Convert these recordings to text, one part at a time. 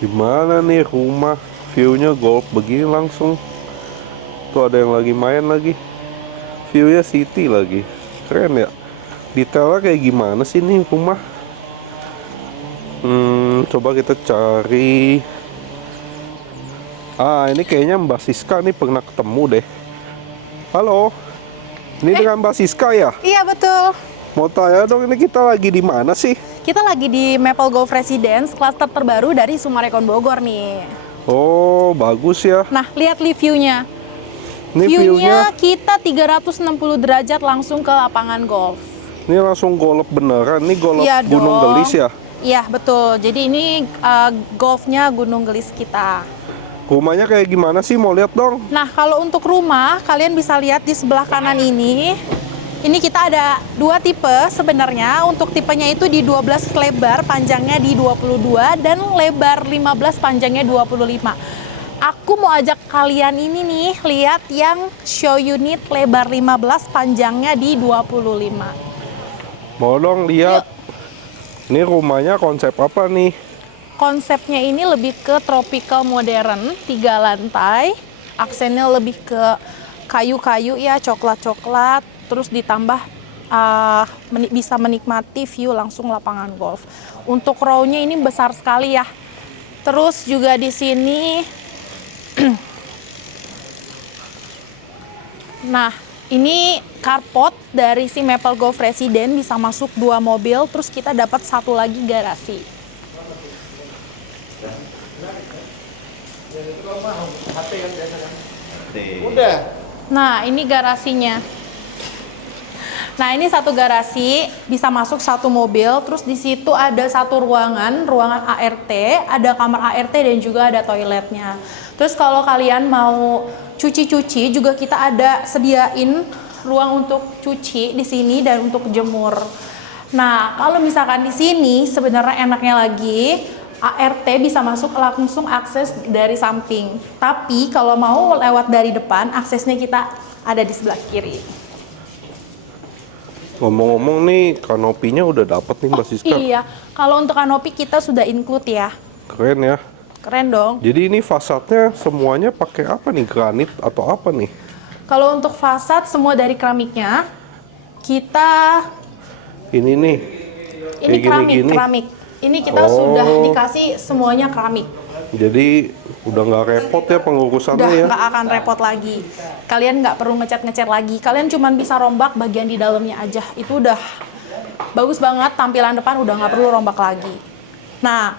Gimana nih rumah, view-nya golf begini langsung. Tuh ada yang lagi main lagi. View-nya city lagi. Keren ya. Detailnya kayak gimana sih nih rumah? Coba kita cari. Ini kayaknya Mbak Siska nih pernah ketemu deh. Halo, ini dengan Mbak Siska ya? Iya betul. Mau tanya dong, ini kita lagi di mana sih? Kita lagi di Maple Golf Residence, klaster terbaru dari Summarecon Bogor nih. Oh, bagus ya. Nah, lihat view-nya. Ini view-nya, Kita 360 derajat langsung ke lapangan golf. ini langsung golf beneran. Ini golf Iya Gunung dong. Gelis ya? Iya betul. Jadi ini golfnya Gunung Gelis kita. Rumahnya kayak gimana sih? Mau lihat dong? Nah, kalau untuk rumah, kalian bisa lihat di sebelah kanan ini. Ini kita ada dua tipe sebenarnya. Untuk tipenya itu di 12 lebar, panjangnya di 22, dan lebar 15, panjangnya 25. Aku mau ajak kalian ini nih, lihat yang show unit lebar 15, panjangnya di 25. Mau dong lihat. Ini rumahnya konsep apa nih? Konsepnya ini lebih ke tropical modern, 3 lantai. Aksennya lebih ke kayu-kayu ya, coklat-coklat. Terus ditambah bisa menikmati view langsung lapangan golf. Untuk row-nya ini besar sekali ya. Terus juga di sini, nah ini carport dari si Maple Golf Residence bisa masuk 2 mobil. Terus kita dapat satu lagi garasi. Udah. Nah, ini garasinya. Nah, ini satu garasi, bisa masuk satu mobil, terus di situ ada satu ruangan ART, ada kamar ART dan juga ada toiletnya. Terus kalau kalian mau cuci-cuci juga kita ada sediain ruang untuk cuci di sini dan untuk jemur. Nah, kalau misalkan di sini sebenarnya enaknya lagi ART bisa masuk langsung akses dari samping. Tapi kalau mau lewat dari depan, aksesnya kita ada di sebelah kiri. Ngomong-ngomong nih, kanopinya udah dapet nih Mbak Siska. Iya, kalau untuk kanopi kita sudah include ya. Keren ya. Keren dong. Jadi ini fasadnya semuanya pakai apa nih? Granit atau apa nih? Kalau untuk fasad semua dari keramiknya, kita Ini nih. ini kayak gini-gini. keramik. Ini kita sudah dikasih semuanya keramik. Jadi udah nggak repot ya pengurusannya Udah ya. nggak akan repot lagi. Kalian nggak perlu ngecat-ngecat lagi. Kalian cuma bisa rombak bagian di dalamnya aja. Itu udah bagus banget, tampilan depan udah nggak perlu rombak lagi. Nah,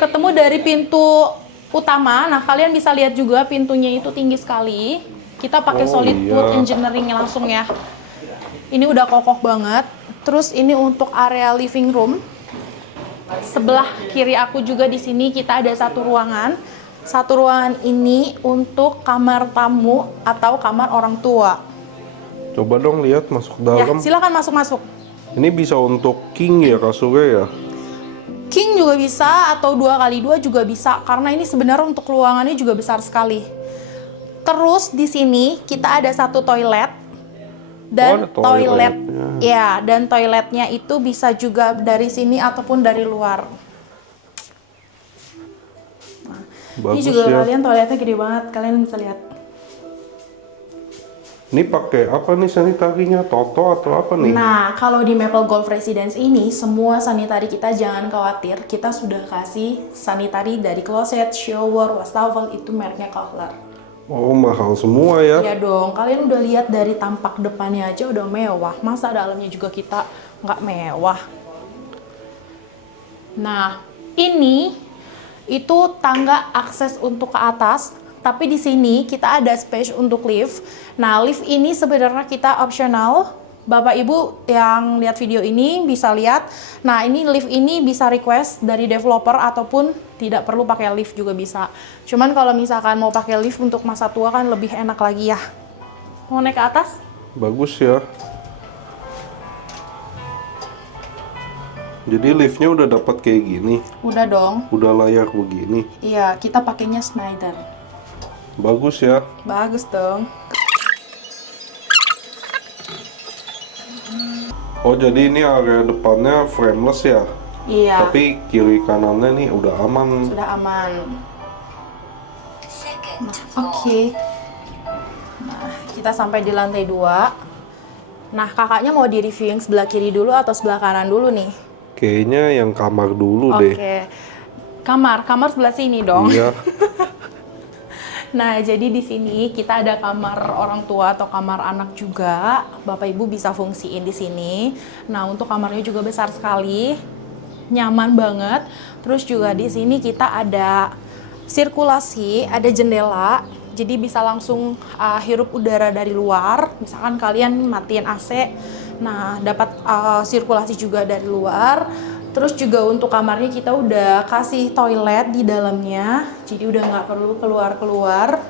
ketemu dari pintu utama. Nah, kalian bisa lihat juga pintunya itu tinggi sekali. Kita pakai solid wood engineering langsung ya. Ini udah kokoh banget. Terus ini untuk area living room. Sebelah kiri aku juga di sini kita ada satu ruangan. Satu ruangan ini untuk kamar tamu atau kamar orang tua. Coba dong lihat masuk Ya, dalam. silakan masuk-masuk. Ini bisa untuk king ya kasurnya ya. King juga bisa atau 2x2 juga bisa karena ini sebenarnya untuk ruangannya juga besar sekali. Terus di sini kita ada satu toilet dan ada toiletnya. ya, dan toiletnya itu bisa juga dari sini ataupun dari luar. Nah, ini Bagus juga ya. kalian toiletnya gede banget, kalian bisa lihat. Ini pakai apa nih sanitarinya? Toto atau apa nih? Nah, kalau di Maple Golf Residence ini, semua sanitari kita jangan khawatir. Kita sudah kasih sanitari dari kloset, shower, wastafel, itu mereknya Kohler. Oh, mahal semua ya. Ya dong, kalian udah lihat dari tampak depannya aja udah mewah. Masa dalamnya juga kita nggak mewah? Nah, ini itu tangga akses untuk ke atas. Tapi di sini kita ada space untuk lift. Nah, lift ini sebenarnya kita opsional. Bapak Ibu yang lihat video ini bisa lihat. Nah, ini lift ini bisa request dari developer ataupun tidak perlu pakai lift juga bisa. Cuman kalau misalkan mau pakai lift untuk masa tua kan lebih enak lagi ya. Mau naik ke atas? Bagus ya. Jadi liftnya udah dapat kayak gini. Udah dong. Udah layak begini. Iya, kita pakainya Schneider. Bagus ya. Bagus dong. Oh, jadi ini area depannya frameless ya? Iya. Tapi kiri kanannya nih udah aman. Sudah aman. Oke. Nah, kita sampai di lantai 2. Nah, kakaknya mau di-review yang sebelah kiri dulu atau sebelah kanan dulu nih? Kayaknya yang kamar dulu Oke. deh. Kamar sebelah sini dong. Iya. Nah, jadi di sini kita ada kamar orang tua atau kamar anak juga. Bapak Ibu bisa fungsiin di sini. Nah, untuk kamarnya juga besar sekali. Nyaman banget. Terus juga di sini kita ada sirkulasi, ada jendela. Jadi bisa langsung hirup udara dari luar. Misalkan kalian matiin AC, nah dapat sirkulasi juga dari luar. Terus juga untuk kamarnya kita udah kasih toilet di dalamnya, jadi udah nggak perlu keluar-keluar.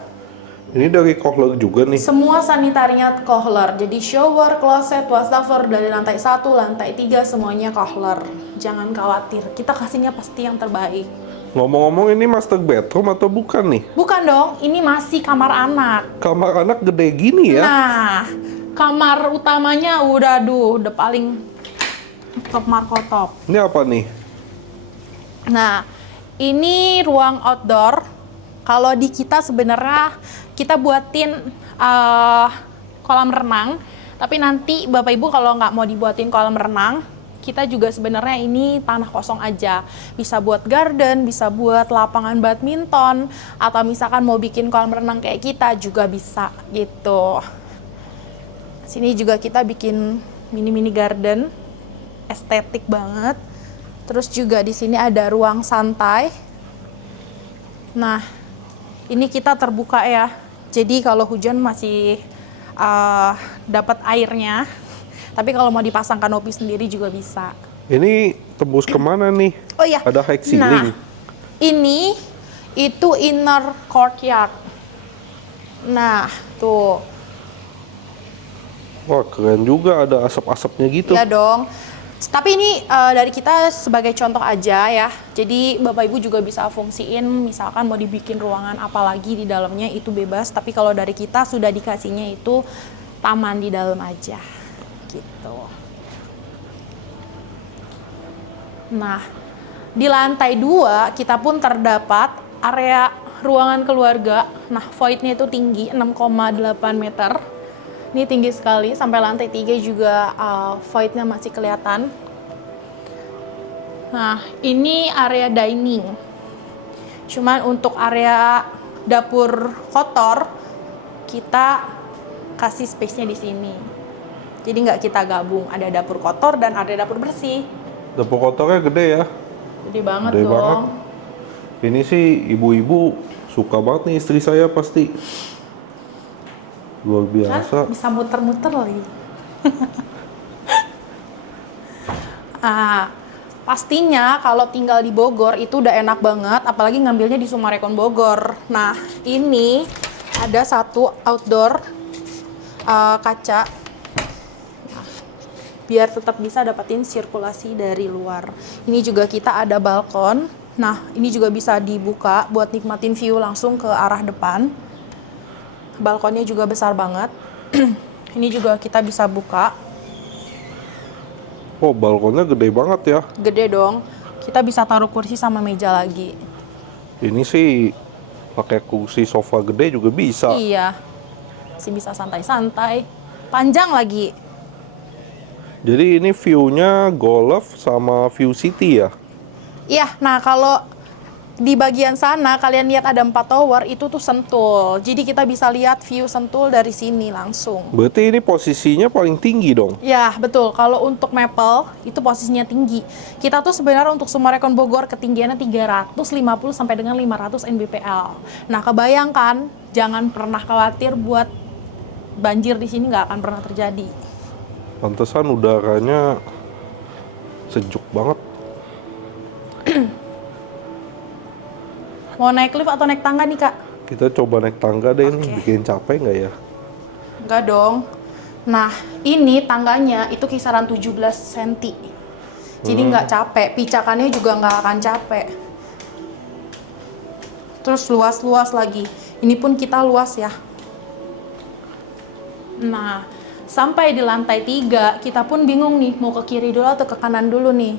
Ini dari Kohler juga nih. Semua sanitarinya Kohler, jadi shower, closet, wastafel dari lantai 1, lantai 3 semuanya Kohler. Jangan khawatir, kita kasihnya pasti yang terbaik. Ngomong-ngomong ini master bedroom atau bukan nih? Bukan dong, ini masih kamar anak. Kamar anak gede gini ya? Nah, kamar utamanya udah paling top markotop. Ini apa nih? Nah, ini ruang outdoor. Kalau di kita sebenarnya kita buatin kolam renang, tapi nanti Bapak Ibu kalau nggak mau dibuatin kolam renang, kita juga sebenarnya ini tanah kosong aja. Bisa buat garden, bisa buat lapangan badminton, atau misalkan mau bikin kolam renang kayak kita juga bisa gitu. Sini juga kita bikin mini-mini garden. Estetik banget. Terus juga di sini ada ruang santai. Nah, ini kita terbuka ya. Jadi kalau hujan masih dapat airnya. Tapi kalau mau dipasang kanopi sendiri juga bisa. Ini tembus kemana nih? Oh iya. Ada high ceiling. Nah, ini itu inner courtyard. Nah, tuh. Wah, keren juga ada asap-asapnya gitu. Iya dong. Tapi ini dari kita sebagai contoh aja ya. Jadi Bapak Ibu juga bisa fungsiin, misalkan mau dibikin ruangan apalagi di dalamnya itu bebas. Tapi kalau dari kita sudah dikasihnya itu taman di dalam aja, gitu. Nah, di lantai 2 kita pun terdapat area ruangan keluarga. Nah, void-nya itu tinggi 6,8 meter. Ini tinggi sekali, sampai lantai 3 juga void-nya masih kelihatan. Nah, ini area dining. Cuman untuk area dapur kotor, kita kasih space-nya di sini. Jadi nggak kita gabung, ada dapur kotor dan ada dapur bersih. Dapur kotornya gede ya? Gede banget Gede dong. banget. Ini sih ibu-ibu suka banget nih istri saya pasti. Luar biasa. Kan bisa muter-muter lagi. Pastinya kalau tinggal di Bogor itu udah enak banget, apalagi ngambilnya di Sumarekon Bogor. Nah, ini ada satu outdoor kaca. Nah, biar tetap bisa dapetin sirkulasi dari luar. Ini juga kita ada balkon. Nah, ini juga bisa dibuka buat nikmatin view langsung ke arah depan. Balkonnya juga besar banget. Ini juga kita bisa buka. Oh, balkonnya gede banget ya. Gede dong. Kita bisa taruh kursi sama meja lagi. Ini sih pakai kursi sofa gede juga bisa. Iya. Masih bisa santai-santai. Panjang lagi. Jadi ini view-nya golf sama view city ya? Iya, nah kalau di bagian sana kalian lihat ada 4 tower, itu tuh Sentul. Jadi kita bisa lihat view Sentul dari sini langsung. Berarti ini posisinya paling tinggi dong? Ya, betul. Kalau untuk Maple, itu posisinya tinggi. Kita tuh sebenarnya untuk Sumarekon Bogor ketinggiannya 350 sampai dengan 500 NBPL. Nah, kebayangkan, jangan pernah khawatir buat banjir di sini nggak akan pernah terjadi. Pantesan udaranya sejuk banget. Mau naik lift atau naik tangga nih, Kak? Kita coba naik tangga deh nih, Oke. bikin capek nggak ya? Enggak dong. Nah, ini tangganya itu kisaran 17 cm. Jadi nggak capek, picakannya juga nggak akan capek. Terus luas-luas lagi. Ini pun kita luas ya. Nah, sampai di lantai 3, kita pun bingung nih, mau ke kiri dulu atau ke kanan dulu nih.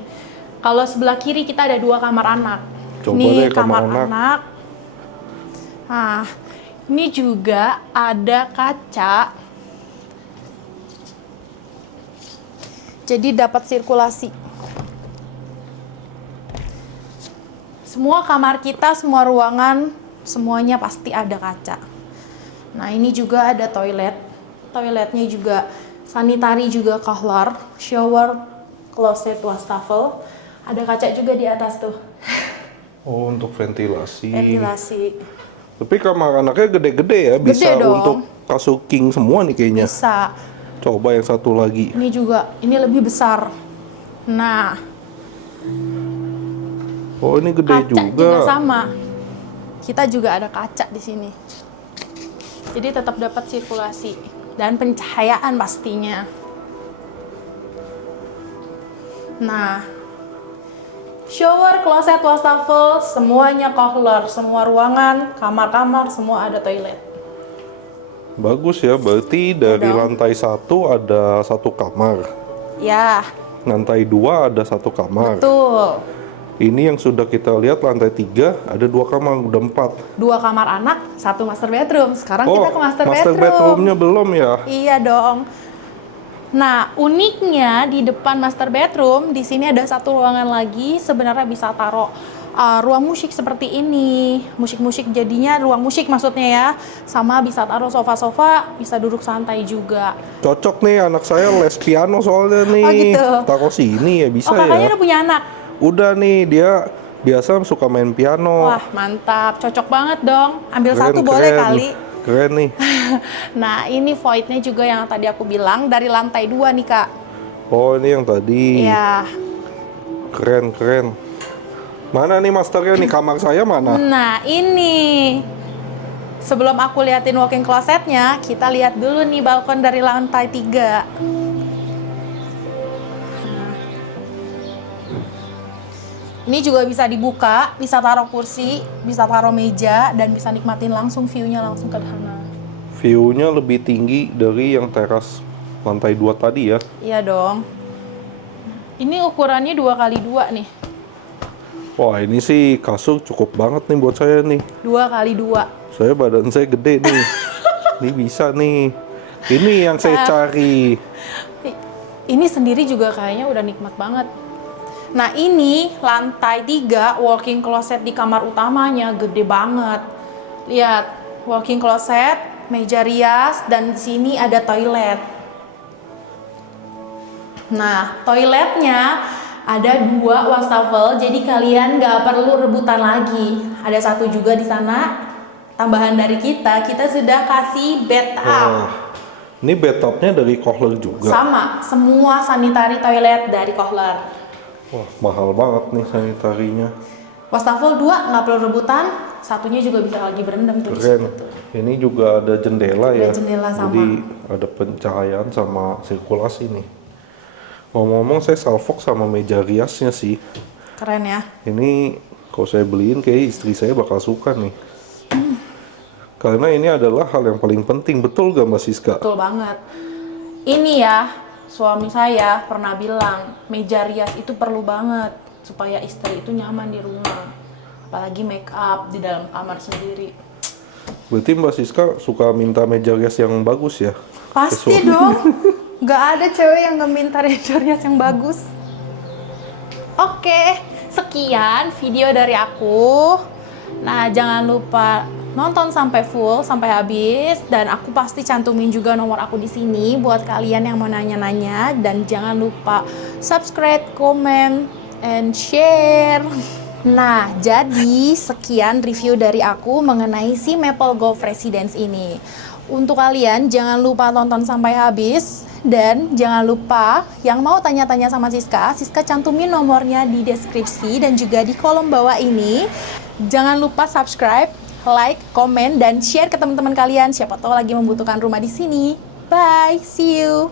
Kalau sebelah kiri kita ada 2 kamar anak. Coba Ini deh kamar anak. Nah, ini juga ada kaca. Jadi dapat sirkulasi. Semua kamar kita, semua ruangan, semuanya pasti ada kaca. Nah, ini juga ada toilet. Toiletnya juga sanitary juga Kohler, shower, closet, wastafel. Ada kaca juga di atas tuh. Oh, untuk ventilasi. Ventilasi. Tapi kamar anaknya gede-gede ya, bisa dong. untuk kasur king semua nih kayaknya. Bisa. Coba yang satu lagi. Ini juga, ini lebih besar. Nah, Oh, ini gede kaca juga juga. sama. Kita juga ada kaca di sini. Jadi tetap dapat sirkulasi dan pencahayaan pastinya. Nah, shower, closet, wastafel, semuanya Kohler, semua ruangan, kamar-kamar, semua ada toilet. Bagus ya, berarti dari dong. lantai 1 ada 1 kamar. Ya, Lantai 2 ada 1 kamar. betul. Ini yang sudah kita lihat lantai 3 ada 2 kamar, udah 4. 2 kamar anak, 1 master bedroom. Sekarang kita ke master bedroom. bedroomnya belum ya? Iya dong. Nah, uniknya di depan master bedroom, di sini ada 1 ruangan lagi. Sebenarnya bisa taruh ruang musik seperti ini. Musik-musik jadinya ruang musik maksudnya ya. Sama bisa taruh sofa-sofa, bisa duduk santai juga. Cocok nih, anak saya les piano soalnya nih. Oh, gitu. Taruh sini ya bisa Oh, kakaknya ya. udah punya anak? Udah nih, dia biasa suka main piano. Wah, mantap. Cocok banget dong. Ambil satu boleh kali. Keren nih. Nah, ini voidnya juga yang tadi aku bilang dari lantai 2 nih, Kak. Oh, ini yang tadi. Iya. Keren, keren. Mana nih masternya nih, kamar saya mana? Nah, ini. Sebelum aku liatin walk-in closetnya, kita lihat dulu nih balkon dari lantai 3. Ini juga bisa dibuka, bisa taruh kursi, bisa taruh meja, dan bisa nikmatin langsung view-nya langsung ke sana. View-nya lebih tinggi dari yang teras lantai 2 tadi ya. Iya dong. Ini ukurannya 2x2 nih. Wah, ini sih kasur cukup banget nih buat saya nih. 2x2. Saya badan saya gede nih. Ini bisa nih. Ini yang saya cari. Ini sendiri juga kayaknya udah nikmat banget. Nah, ini lantai 3 walk-in closet di kamar utamanya gede banget. Lihat, walk-in closet, meja rias, dan di sini ada toilet. Nah, toiletnya ada 2 wastafel, jadi kalian nggak perlu rebutan lagi. Ada 1 juga di sana. Tambahan dari kita sudah kasih bathtub. Wah, ini bathtubnya dari Kohler juga. Sama, semua sanitary toilet dari Kohler. Wah, mahal banget nih sanitarinya. Wastafel 2 nggak perlu rebutan, satunya juga bisa lagi berendam tuh di Keren. situ tuh. Ini juga ada jendela ya. Ada jendela sama. Jadi ada pencahayaan sama sirkulasi nih. Ngomong-ngomong, saya salfok sama meja riasnya sih. Keren ya. Ini kalau saya beliin kayak istri saya bakal suka nih. Karena ini adalah hal yang paling penting. Betul gak Mbak Siska? Betul banget. Ini ya, suami saya pernah bilang meja rias itu perlu banget supaya istri itu nyaman di rumah. Apalagi make up di dalam kamar sendiri. Berarti Mbak Siska suka minta meja rias yang bagus ya? Pasti Sesuai. dong. Gak ada cewek yang gak minta meja rias yang bagus. Oke, sekian video dari aku. Nah, jangan lupa nonton sampai full, sampai habis, dan aku pasti cantumin juga nomor aku di sini buat kalian yang mau nanya-nanya, dan jangan lupa subscribe, comment, and share. Nah, jadi sekian review dari aku mengenai si Maple Golf Residence ini. Untuk kalian jangan lupa tonton sampai habis, dan jangan lupa yang mau tanya-tanya sama Siska cantumin nomornya di deskripsi dan juga di kolom bawah ini. Jangan lupa subscribe, like, komen, dan share ke teman-teman kalian. Siapa tahu lagi membutuhkan rumah di sini. Bye, see you.